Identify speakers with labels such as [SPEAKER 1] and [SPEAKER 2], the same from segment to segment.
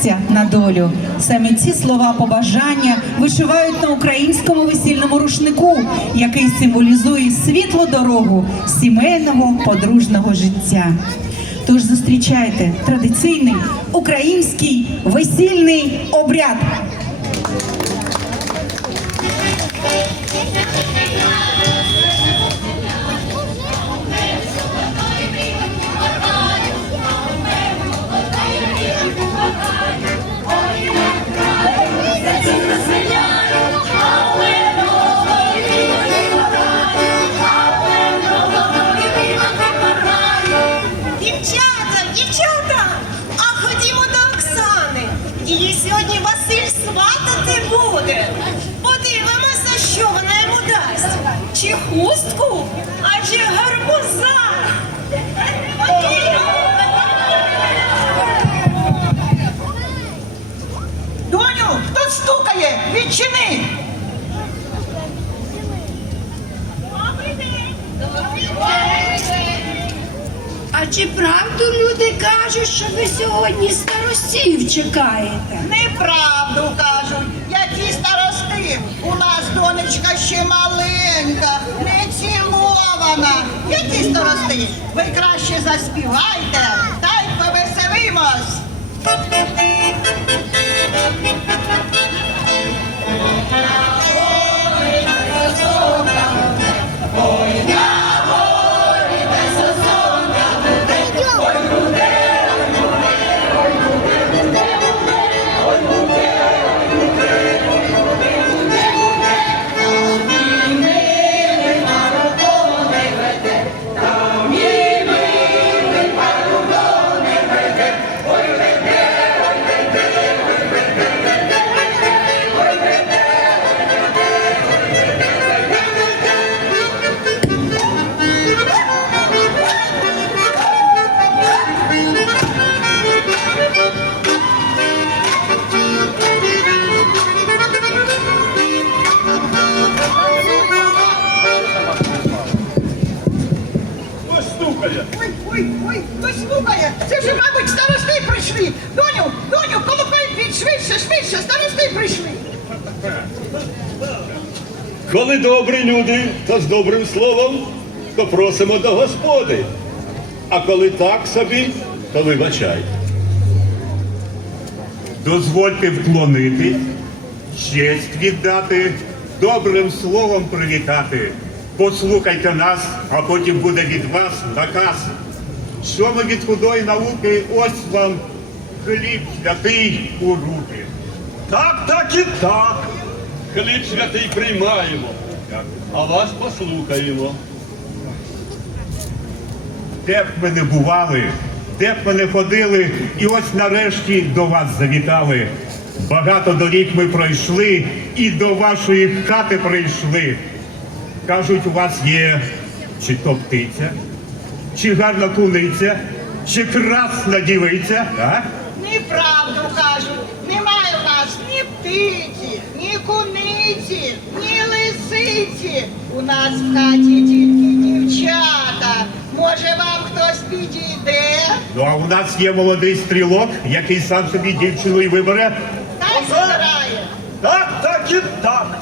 [SPEAKER 1] щастя на долю. Саме ці слова побажання вишивають на українському весільному рушнику, який символізує світлу дорогу сімейного подружного життя. Тож зустрічайте традиційний український весільний обряд.
[SPEAKER 2] Чи хустку, а чи гарбуза.
[SPEAKER 3] Доню, хто стукає? Відчини!
[SPEAKER 4] А чи правду люди кажуть, що ви сьогодні старостів чекаєте?
[SPEAKER 3] Неправду кажуть. Які старости? Ви краще заспівайте та й повеселимось.
[SPEAKER 5] Коли добрі люди, то з добрим словом, то просимо до господи. А коли так собі, то вибачайте.
[SPEAKER 6] Дозвольте вклонити, честь віддати, добрим словом привітати. Послухайте нас, а потім буде від вас наказ. Що ми від худої науки, ось вам хліб святий у руки.
[SPEAKER 5] Так, так і так. Хліб святий приймаємо, а вас послухаємо.
[SPEAKER 6] Де б ми не бували, де б ми не ходили, і ось нарешті до вас завітали. Багато доріг ми пройшли і до вашої хати прийшли. Кажуть, у вас є чи то птиця, чи гарна куниця, чи красна дівиця, так?
[SPEAKER 3] Неправду кажуть. Нас ні птиці, ні куниці, ні лисиці. У нас в хаті тільки дівчата. Може вам хтось підійде?
[SPEAKER 6] Ну а у нас є молодий стрілок, який сам собі дівчину і вибере.
[SPEAKER 3] Так збирає.
[SPEAKER 5] Так, так і так.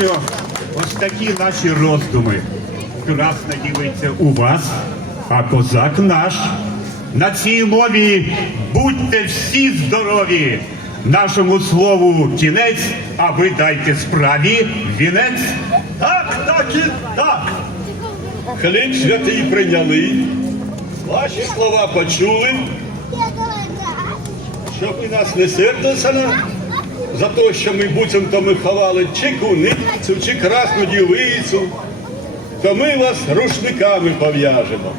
[SPEAKER 3] Що,
[SPEAKER 6] ось такі наші роздуми. Красна дівиця у вас, а козак наш. На цій мові будьте всі здорові. Нашому слову кінець, а ви дайте справі вінець.
[SPEAKER 5] Так, так і так. Хліб святий прийняли, ваші слова почули, щоб і нас не сердилися на за те, що ми буцімто ми ховали чи куницю, чи красну дівицю, то ми вас рушниками пов'яжемо.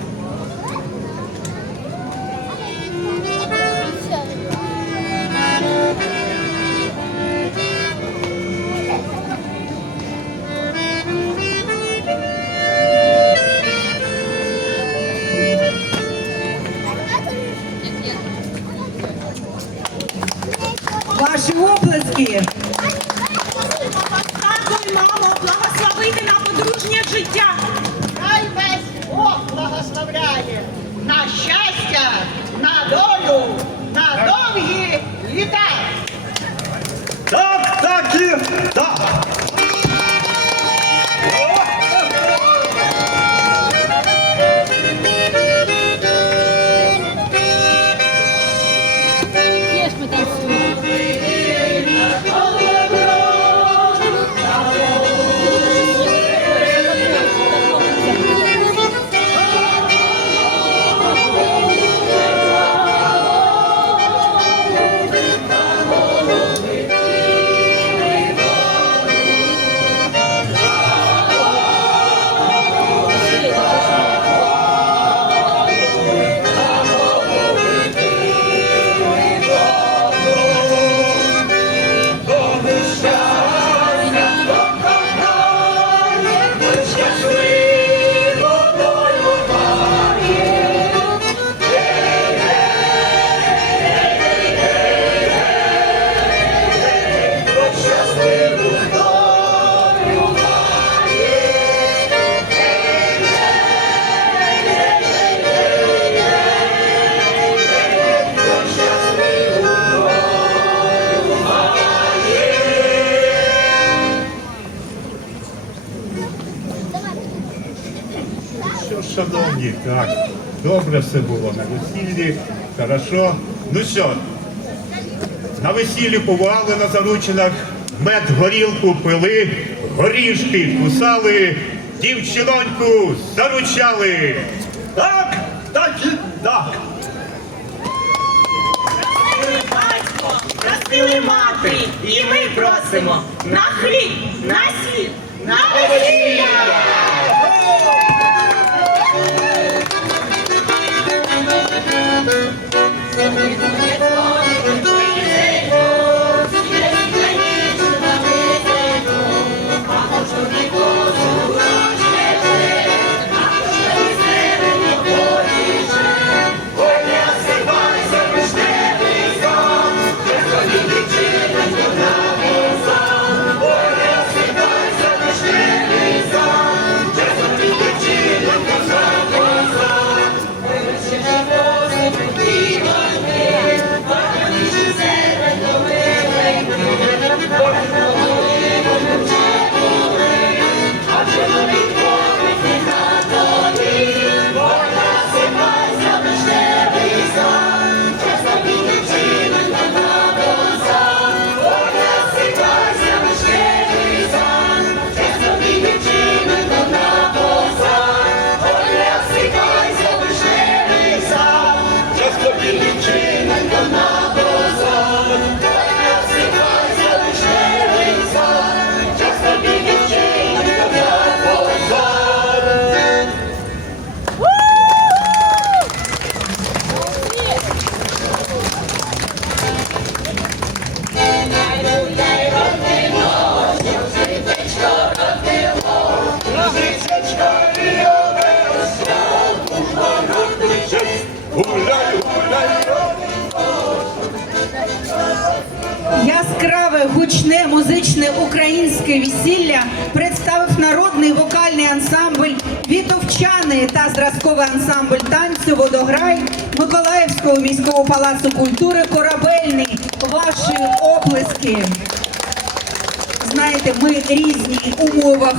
[SPEAKER 5] Так,
[SPEAKER 6] добре все було на весіллі, хорошо. Ну що, на весіллі повали на заручинах, мед горілку пили, горішки кусали, дівчиноньку заручали.
[SPEAKER 5] Так, так і так.
[SPEAKER 2] Батько, сили мати, і ми просимо на хліб, на світ, на весілля!
[SPEAKER 5] Thank you.
[SPEAKER 1] Яскраве, гучне, музичне українське весілля представив народний вокальний ансамбль Вітовчани та зразковий ансамбль танцю Водограй Миколаївського міського палацу культури Корабельний. Ваші оплески. Знаєте, ми різні в умовах